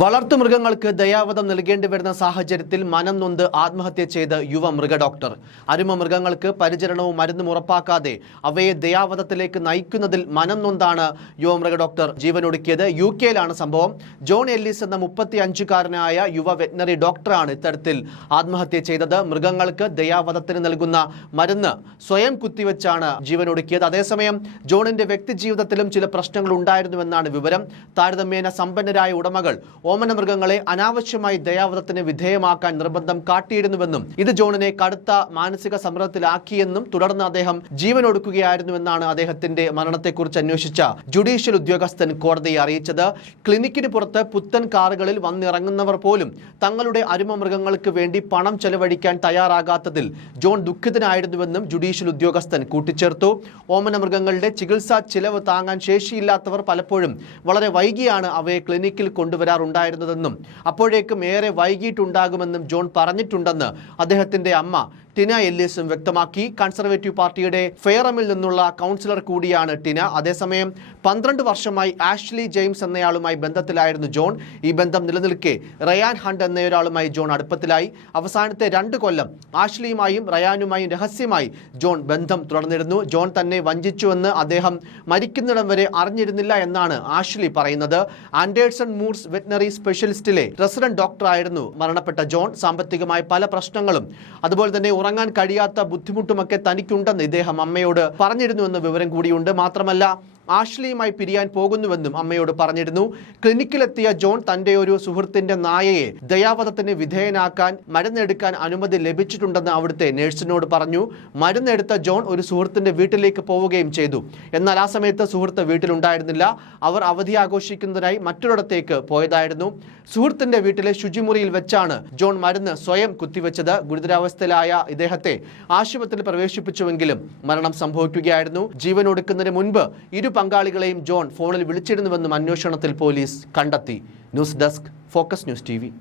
വളർത്തുമൃഗങ്ങൾക്ക് ദയാവധം നൽകേണ്ടി വരുന്ന സാഹചര്യത്തിൽ മനം നൊന്ത് ആത്മഹത്യ ചെയ്ത് യുവ മൃഗഡോക്ടർ. അരുമ മൃഗങ്ങൾക്ക് പരിചരണവും മരുന്നും ഉറപ്പാക്കാതെ അവയെ ദയാവധത്തിലേക്ക് നയിക്കുന്നതിൽ മനം നൊന്താണ് യുവ മൃഗഡോക്ടർ ജീവനൊടുക്കിയത്. UK-യിലാണ് സംഭവം. ജോൺ എല്ലിസ് എന്ന 35-കാരനായ യുവ വെറ്റിനറി ഡോക്ടറാണ് ഇത്തരത്തിൽ ആത്മഹത്യ ചെയ്തത്. മൃഗങ്ങൾക്ക് ദയാവധത്തിന് നൽകുന്ന മരുന്ന് സ്വയം കുത്തിവെച്ചാണ് ജീവനൊടുക്കിയത്. അതേസമയം ജോണിന്റെ വ്യക്തിജീവിതത്തിലും ചില പ്രശ്നങ്ങൾ ഉണ്ടായിരുന്നുവെന്നാണ് വിവരം. താരതമ്യേന സമ്പന്നരായ ഉടമകൾ ഓമന മൃഗങ്ങളെ അനാവശ്യമായി ദയാവധത്തിന് വിധേയമാക്കാൻ നിർബന്ധം കാട്ടിയിരുന്നുവെന്നും ഇത് ജോണിനെ കടുത്ത മാനസിക സമ്മർദ്ദത്തിലാക്കിയെന്നും തുടർന്ന് അദ്ദേഹം ജീവനൊടുക്കുകയായിരുന്നുവെന്നാണ് അദ്ദേഹത്തിന്റെ മരണത്തെക്കുറിച്ച് അന്വേഷിച്ച ജുഡീഷ്യൽ ഉദ്യോഗസ്ഥൻ കോടതിയെ അറിയിച്ചത്. ക്ലിനിക്കിന് പുറത്ത് പുത്തൻ കാറുകളിൽ വന്നിറങ്ങുന്നവർ പോലും തങ്ങളുടെ അരുമ മൃഗങ്ങൾക്ക് വേണ്ടി പണം ചെലവഴിക്കാൻ തയ്യാറാകാത്തതിൽ ജോൺ ദുഃഖിതനായിരുന്നുവെന്നും ജുഡീഷ്യൽ ഉദ്യോഗസ്ഥൻ കൂട്ടിച്ചേർത്തു. ഓമന മൃഗങ്ങളുടെ ചികിത്സാ ചിലവ് താങ്ങാൻ ശേഷിയില്ലാത്തവർ പലപ്പോഴും വളരെ വൈകിയാണ് അവയെ ക്ലിനിക്കിൽ കൊണ്ടുവരാറുണ്ടായിരുന്നതെന്നും അപ്പോഴേക്കും ഏറെ വൈകിട്ടുണ്ടാകുമെന്നും ജോൺ പറഞ്ഞിട്ടുണ്ടെന്ന് അദ്ദേഹത്തിന്റെ അമ്മ ടിന എല്ലിസും വ്യക്തമാക്കി. കൺസർവേറ്റീവ് പാർട്ടിയുടെ ഫെയറമിൽ നിന്നുള്ള കൗൺസിലർ കൂടിയാണ് ടിന. അതേസമയം 12 വർഷമായി ആഷ്ലി ജെയിംസ് എന്നയാളുമായി ബന്ധത്തിലായിരുന്നു ജോൺ. ഈ ബന്ധം നിലനിൽക്കെ റയാൻ ഹണ്ട് എന്നയൊരാളുമായി ജോൺ അടുപ്പത്തിലായി. അവസാനത്തെ 2 കൊല്ലം ആഷ്ലിയുമായും റയാനുമായും രഹസ്യമായി ജോൺ ബന്ധം തുടർന്നിരുന്നു. ജോൺ തന്നെ വഞ്ചിച്ചുവെന്ന് അദ്ദേഹം മരിക്കുന്നിടം വരെ അറിഞ്ഞിരുന്നില്ല എന്നാണ് ആഷ്ലി പറയുന്നത്. ആൻഡേഴ്സൺ മൂർസ് വെറ്റിനറി സ്പെഷ്യലിസ്റ്റിലെ റെസിഡന്റ് ഡോക്ടറായിരുന്നു മരണപ്പെട്ട ജോൺ. സാമ്പത്തികമായ പല പ്രശ്നങ്ങളും അതുപോലെ തന്നെ ഉറങ്ങാൻ കഴിയാത്ത ബുദ്ധിമുട്ടുമൊക്കെ തനിക്കുണ്ടെന്ന് ഇദ്ദേഹം അമ്മയോട് പറഞ്ഞിരുന്നുവെന്ന വിവരം കൂടിയുണ്ട്. മാത്രമല്ല ആഷ്ലിയുമായി പിരിയാൻ പോകുന്നുവെന്നും അമ്മയോട് പറഞ്ഞിരുന്നു. ക്ലിനിക്കിലെത്തിയ ജോൺ തന്റെ ഒരു സുഹൃത്തിന്റെ നായയെ ദയാവധത്തിന് വിധേയനാക്കാൻ മരുന്നെടുക്കാൻ അനുമതി ലഭിച്ചിട്ടുണ്ടെന്ന് അവിടുത്തെ നഴ്സിനോട് പറഞ്ഞു. മരുന്നെടുത്ത ജോൺ ഒരു സുഹൃത്തിന്റെ വീട്ടിലേക്ക് പോവുകയും ചെയ്തു. എന്നാൽ ആ സമയത്ത് സുഹൃത്ത് വീട്ടിലുണ്ടായിരുന്നില്ല. അവർ അവധി ആഘോഷിക്കുന്നതിനായി മറ്റൊരിടത്തേക്ക് പോയതായിരുന്നു. സുഹൃത്തിന്റെ വീട്ടിലെ ശുചിമുറിയിൽ വെച്ചാണ് ജോൺ മരുന്ന് സ്വയം കുത്തിവെച്ചത്. ഗുരുതരാവസ്ഥയിലായ ഇദ്ദേഹത്തെ ആശുപത്രിയിൽ പ്രവേശിപ്പിച്ചുവെങ്കിലും മരണം സംഭവിക്കുകയായിരുന്നു. ജീവനൊടുക്കുന്നതിന് മുൻപ് ഇരു പങ്കാളികളെയും ജോൺ ഫോണിൽ വിളിച്ചിരുന്നുവെന്നും അന്വേഷണത്തിൽ പോലീസ് കണ്ടെത്തി. News desk, focus news TV.